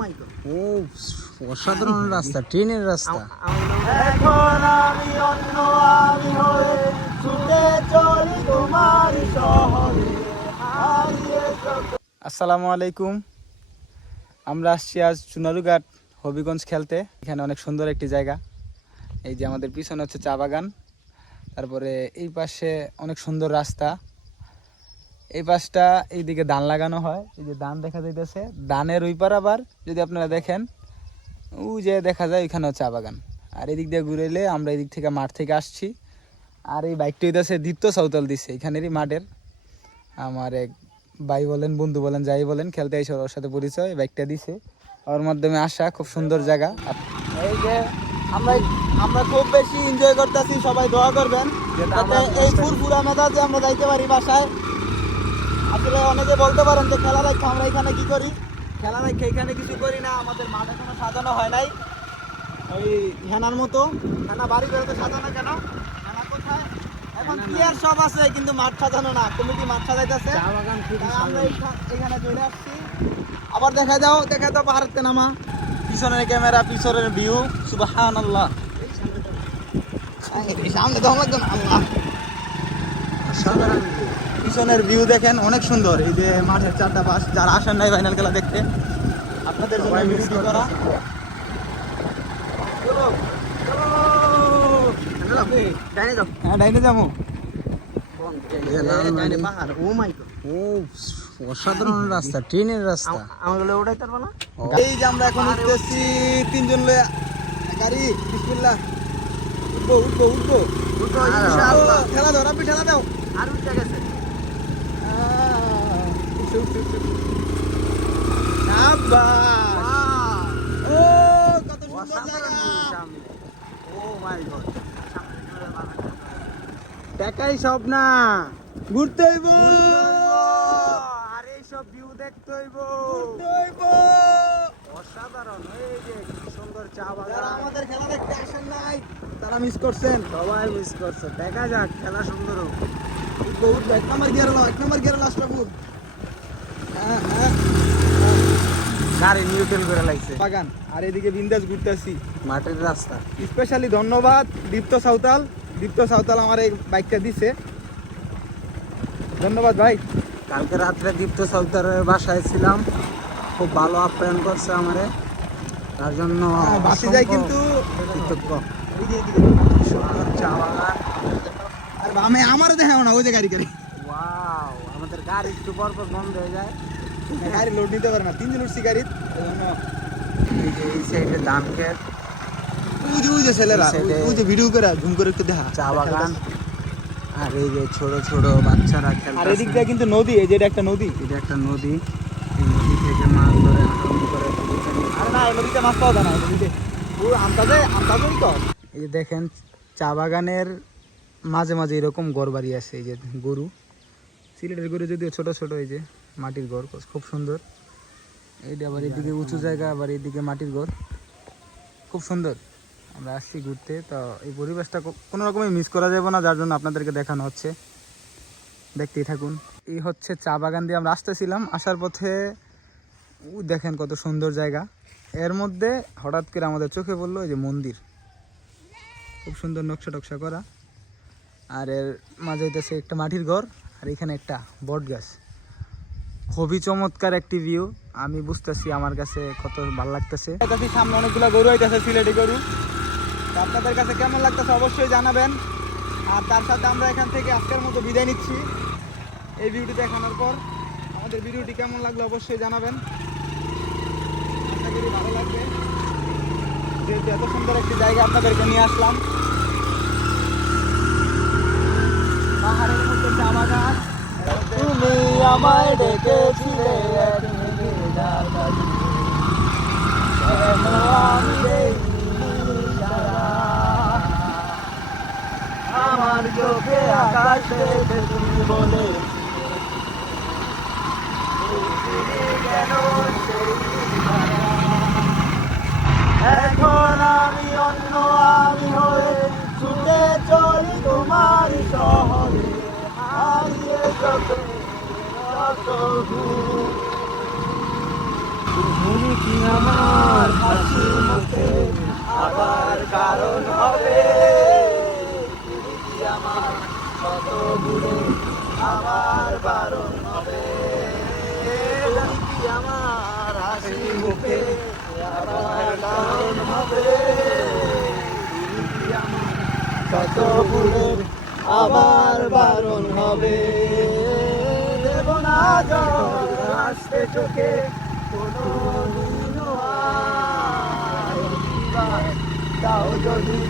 মাই god, ও অসাধারণ রাস্তা, ট্রেনের রাস্তা। এখন আমি অন্য আমি হয়ে ছুটে চলি তোমার শহরে হারিয়ে চোখে। আসসালামু আলাইকুম। আমরা আসছি আজ চুনারুঘাট হবিগঞ্জ খেলতে। এখানে অনেক সুন্দর একটি জায়গা। এই যে আমাদের পিছনে হচ্ছে চা বাগান, তারপরে এই পাশে অনেক সুন্দর রাস্তা। এই পাশটা এইদিকে ধান লাগানো হয়, এই যে ধান দেখা যাইতেছে। ধানের ওই পার আবার যদি আপনারা দেখেন, ওই যে দেখা যায় ওইখানেও চা বাগান। আর এদিক দিয়ে ঘুরে এলে আমরা এদিক থেকে মাঠ থেকে আসছি। আর এই বাইকটা হইতেছে দীপ্ত সাঁওতাল দিচ্ছে এখানেরই মাঠের। আমার এক ভাই বলেন, বন্ধু বলেন, যাই বলেন, খেলতে এসে ওর সাথে পরিচয়, বাইকটা দিছে। ওর মাধ্যমে আসা, খুব সুন্দর জায়গা। এই যে আমরা আমরা খুব বেশি এনজয় করতেছি, সবাই দোয়া করবেন যাতে এই ফুরফুরা মেজাজে আমরা যাইতে পারি বাসায়। আসলে অনেকে বলতে পারেন যে খেলা রাখে আমরা এখানে কি করি, খেলা রাখে এখানে কিছু করি না। আমাদের মাঠ এখনো সাজানো হয় নাই, ওই হেনার মতো। হেনা বাড়ি বেরোতে সাজানো কেন, হেনা কোথায়? এখন প্লেয়ার সব আছে কিন্তু মাঠ সাজানো না, কমিটি মাঠ সাজাইতেছে। আমরা এখানে চলে আসছি। আবার দেখা দাও পাহাড়ের নামা, পিছনের ক্যামেরা, পিছনের ভিউ, সুবহানাল্লাহ। সামনে তো লাগবে না, আল্লাহ। পিছনের ভিউ দেখেন, অনেক সুন্দর। এই যে মাঠের চারটা পাশ, যারা আসেন নাই ফাইনাল খেলা দেখতে, আপনাদের জন্য ভিডিওটি করা। ডাইনে যাবো। অসাধারণ রাস্তা, ট্রেনের রাস্তা। এই যে আমরা এখন উঠতেছি তিনজন লয়ে গাড়ি, বিসমিল্লাহ। উঠবো ইনশাআল্লাহ। ঠেলা দাও, রাব্বি ঠেলা দাও। আর উঠতে গেছে। ও কত সুন্দর জায়গা। ও মাই গড। টাকাই সব না, ঘুরতে হইব। আর এই সব ভিউ দেখতে হইব। অসাধারণ। এই যে কি সুন্দর চা যারা বাগান। আমাদের খেলা দেখতে আসেন নাই তারা মিস করছেন। সবাই মিস করছে। দেখা যাক, খেলা সুন্দর হোক। এক নম্বর গিয়ার লাস্ট রাখুন। গাড়ি নিউট্রাল করে লাগছে। বাগান আর এদিকে বিন্দাস ঘুরতেছি মাটির রাস্তা। স্পেশালি ধন্যবাদ দীপ্ত সাঁওতাল আমার এই বাইকটা দিছে। ধন্যবাদ ভাই। কালকে রাত্রে দীপ্ত সাঁওতালের বাসায় ছিলাম, খুব ভালো আপ্যায়ন করছে আমারে, তার জন্য বাসি যায় কিন্তু কৃতজ্ঞ। এদিকে। সুন্দর চা বাগান। আর আমি আমারও দেখাও না, ওই যে গাড়ি ওয়াও, আমাদের গাড়ি একটু পর পর বন্ধ হয়ে যায়। গাড়ি লোড নিতে পারে না, তিনজন উঠছি গাড়ি। এই যে এই সাইডে ধান ক্ষেত, ওই যে ছেলেরা এই side এ ওই যে ভিডিও করে ঝুম করে একটু দেখা চা বাগান। আর এই যে ছোট ছোট বাচ্চারা আর খেলতেছে। এদিক দিয়ে কিন্তু নদী, এই যে এটা একটা নদী। এটা একটা নদী, এই নদী থেকে মাছ ধরে আনন্দ করে তুলেছেন। আরে না, এই নদীতে মাছ পাওয়া যায় না, এই নদীতে ও আমদাজই তো। এই যে দেখেন, চা বাগানের মাঝে মাঝে এরকম ঘর বাড়ি আছে। এই যে গরু, সিলেটের গরু যদিও ছোট ছোট, এই যে মাটির ঘর, খুব সুন্দর। এইটা আবার এদিকে উঁচু জায়গা, আবার এদিকে মাটির ঘর, খুব সুন্দর। আমরা আসছি ঘুরতে, তো এই পরিবেশটা কোনো রকমই মিস করা যাবে না, যার জন্য আপনাদেরকে দেখানো হচ্ছে, দেখতেই থাকুন। এই হচ্ছে চা বাগান দিয়ে আমরা আসতেছিলাম, আসার পথে দেখেন কত সুন্দর জায়গা। এর মধ্যে হঠাৎ করে আমাদের চোখে পড়লো এই যে মন্দির, খুব সুন্দর নকশা টকশা করা। আর এর মাঝে হইতেছে একটা মাটির ঘর, আর এখানে একটা বট গাছ। খুবই চমৎকার একটি ভিউ। আমি বুঝতেছি আমার কাছে কত ভালো লাগতেছে। সামনে অনেকগুলো গরু হইতেছে, সিলেটি গরু। তো আপনাদের কাছে কেমন লাগতেছে অবশ্যই জানাবেন। আর তার সাথে আমরা এখান থেকে আজকের মতো বিদায় নিচ্ছি। এই ভিডিওটি দেখানোর পর আমাদের ভিডিওটি কেমন লাগলো অবশ্যই জানাবেন। আশা করি ভালো লাগবে, যেহেতু এত সুন্দর একটি জায়গা আপনাদেরকে নিয়ে আসলাম। পাহাড়ের মধ্যে চা বাগান, তুমি আমায় ডেকেছিলে আমার চোখে আকাশ দেখে তুমি বলে এখন আমি অন্য আমি হয়ে ছুটে চলি তোমার শহরে হারিয়ে চোখে তুমি কি আমার বারণ হবে প্রীতি আমার কত ভুলে আমার বারণ হবে প্রীতি আমার হাসি মুখে আমার বারণ হবে প্রীতি আমার কত ভুলে আমার বারণ হবে দেব না জল আসতে চোখে কোনো দিনও আর দাও যদি